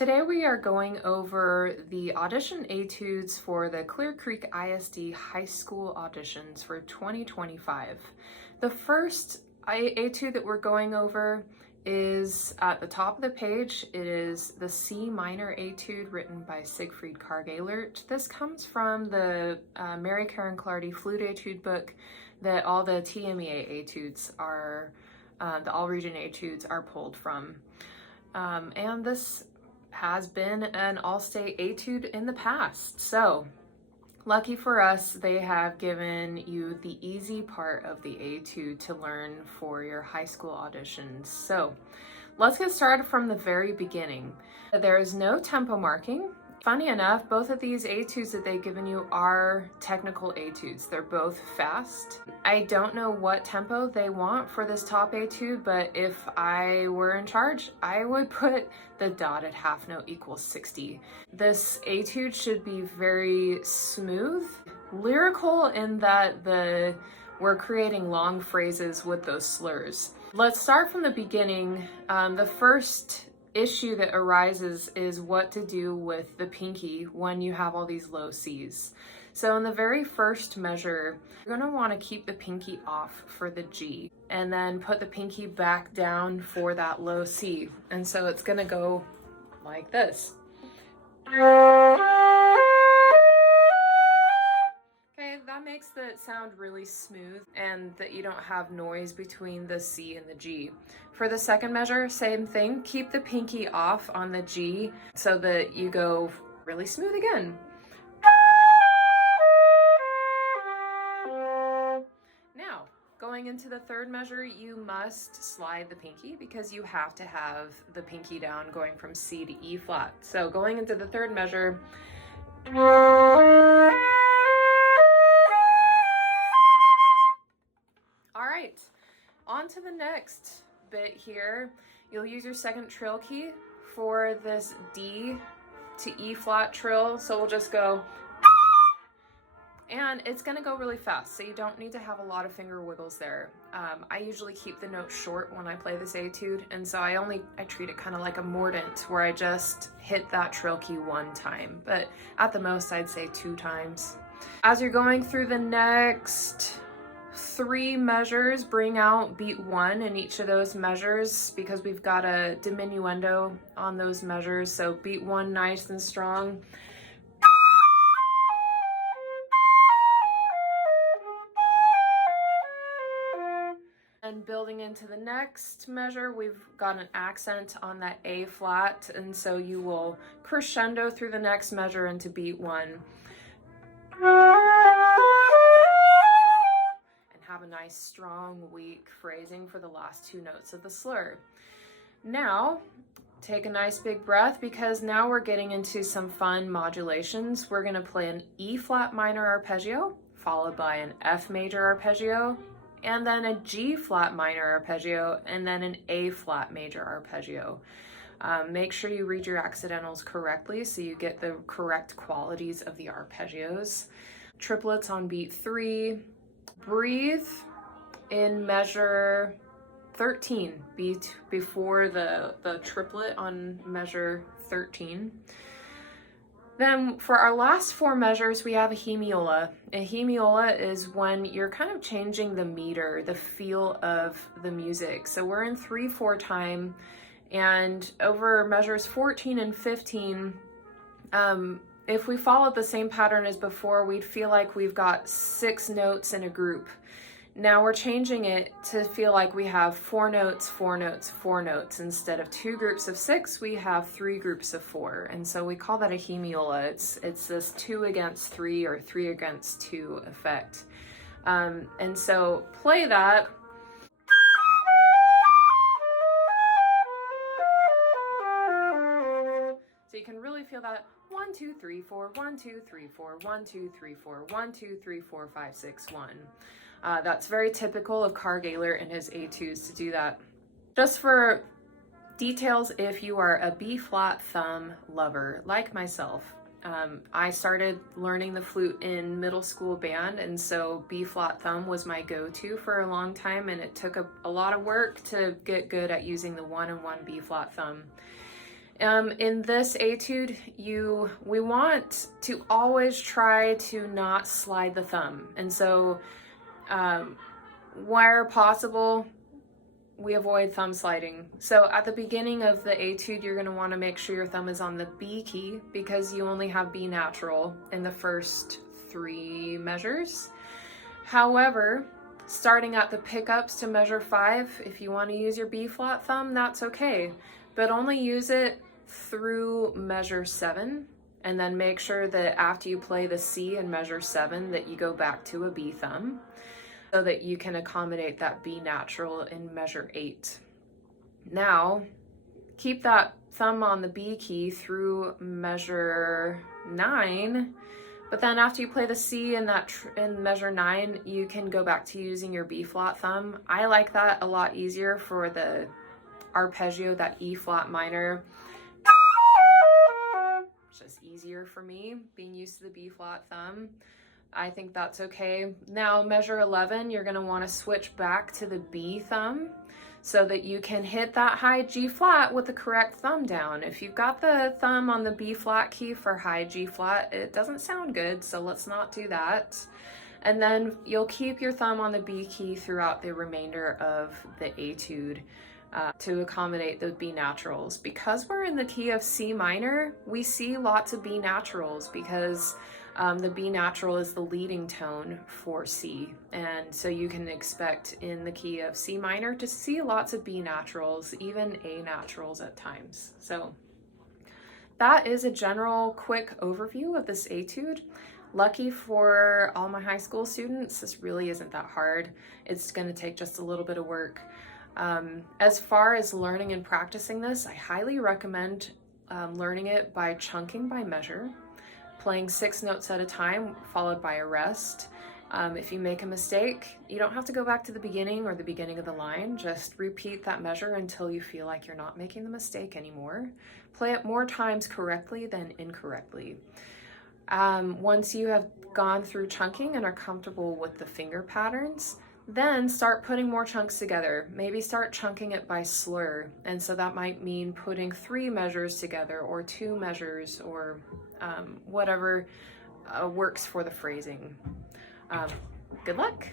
Today we are going over the audition etudes for the Clear Creek ISD high school auditions for 2025. The first etude that we're going over is at the top of the page. It is the C minor etude written by Siegfried Karg-Ehlert. This comes from the Mary Karen Clardy Flute etude book that all the TMEA etudes are, the all region etudes are pulled from. And this has been an all-state etude in the past. So lucky for us, they have given you the easy part of the etude to learn for your high school auditions. So let's get started from the very beginning. There is no tempo marking. Funny enough, both of these etudes that they've given you are technical etudes. They're both fast. I don't know what tempo they want for this top etude, but if I were in charge, I would put the dotted half note equals 60. This etude should be very smooth, lyrical in that we're creating long phrases with those slurs. Let's start from the beginning. The first issue that arises is what to do with the pinky when you have all these low C's. So in the very first measure, you're going to want to keep the pinky off for the G and then put the pinky back down for that low C. And so it's going to go like this. Okay, that makes the sound really smooth and that you don't have noise between the C and the G. For the second measure, same thing. Keep the pinky off on the G so that you go really smooth again. Now, going into the third measure, you must slide the pinky because you have to have the pinky down going from C to E flat. So going into the third measure, on to the next bit here. You'll use your second trill key for this D to E flat trill. So we'll just go, and it's gonna go really fast, so you don't need to have a lot of finger wiggles there. I usually keep the note short when I play this etude, and so I treat it kind of like a mordant where I just hit that trill key one time, but at the most I'd say 2 times. As you're going through the next 3 measures, bring out beat 1 in each of those measures because we've got a diminuendo on those measures. So beat 1 nice and strong. And building into the next measure, we've got an accent on that A flat, and so you will crescendo through the next measure into beat 1. Have a nice strong weak phrasing for the last 2 notes of the slur. Now take a nice big breath because now we're getting into some fun modulations. We're going to play an E flat minor arpeggio followed by an F major arpeggio and then a G flat minor arpeggio and then an A flat major arpeggio. Make sure you read your accidentals correctly so you get the correct qualities of the arpeggios. Triplets on beat 3. Breathe in measure 13, beat before the triplet on measure 13. Then for our last 4 measures, we have a hemiola. A hemiola is when you're kind of changing the meter, the feel of the music. So we're in 3/4 time, and over measures 14 and 15, if we followed the same pattern as before, we'd feel like we've got 6 notes in a group. Now we're changing it to feel like we have 4 notes, 4 notes, 4 notes. Instead of 2 groups of 6, we have 3 groups of 4. And so we call that a hemiola. It's this 2 against 3 or 3 against 2 effect. And so play that. So you can really feel that 1, 2, 3, 4, 1, 2, 3, 4, 1, 2, 3, 4, 1, 2, 3, 4, 5, 6, 1. That's very typical of Karg-Ehlert and his etudes to do that. Just for details, if you are a B flat thumb lover like myself, I started learning the flute in middle school band, and so B flat thumb was my go-to for a long time, and it took a lot of work to get good at using the 1 and 1 B flat thumb. In this etude, we want to always try to not slide the thumb. And so where possible, we avoid thumb sliding. So at the beginning of the etude, you're gonna wanna make sure your thumb is on the B key because you only have B natural in the first 3 measures. However, starting at the pickups to measure 5, if you wanna use your B flat thumb, that's okay, but only use it through measure 7, and then make sure that after you play the C in measure 7 that you go back to a B thumb so that you can accommodate that B natural in measure 8. Now, keep that thumb on the B key through measure 9, but then after you play the C in measure 9, you can go back to using your B flat thumb. I like that a lot easier for the arpeggio, that E flat minor. It's just easier for me, being used to the B flat thumb. I think that's okay. Now measure 11, you're gonna wanna switch back to the B thumb so that you can hit that high G flat with the correct thumb down. If you've got the thumb on the B flat key for high G flat, it doesn't sound good, so let's not do that. And then you'll keep your thumb on the B key throughout the remainder of the etude to accommodate the B naturals. Because we're in the key of C minor, we see lots of B naturals because the B natural is the leading tone for C. And so you can expect in the key of C minor to see lots of B naturals, even A naturals at times. So that is a general quick overview of this etude. Lucky for all my high school students, this really isn't that hard. It's going to take just a little bit of work. As far as learning and practicing this, I highly recommend learning it by chunking by measure, playing 6 notes at a time, followed by a rest. If you make a mistake, you don't have to go back to the beginning or the beginning of the line. Just repeat that measure until you feel like you're not making the mistake anymore. Play it more times correctly than incorrectly. Once you have gone through chunking and are comfortable with the finger patterns, then start putting more chunks together. Maybe start chunking it by slur. And so that might mean putting 3 measures together or 2 measures or whatever works for the phrasing. Good luck.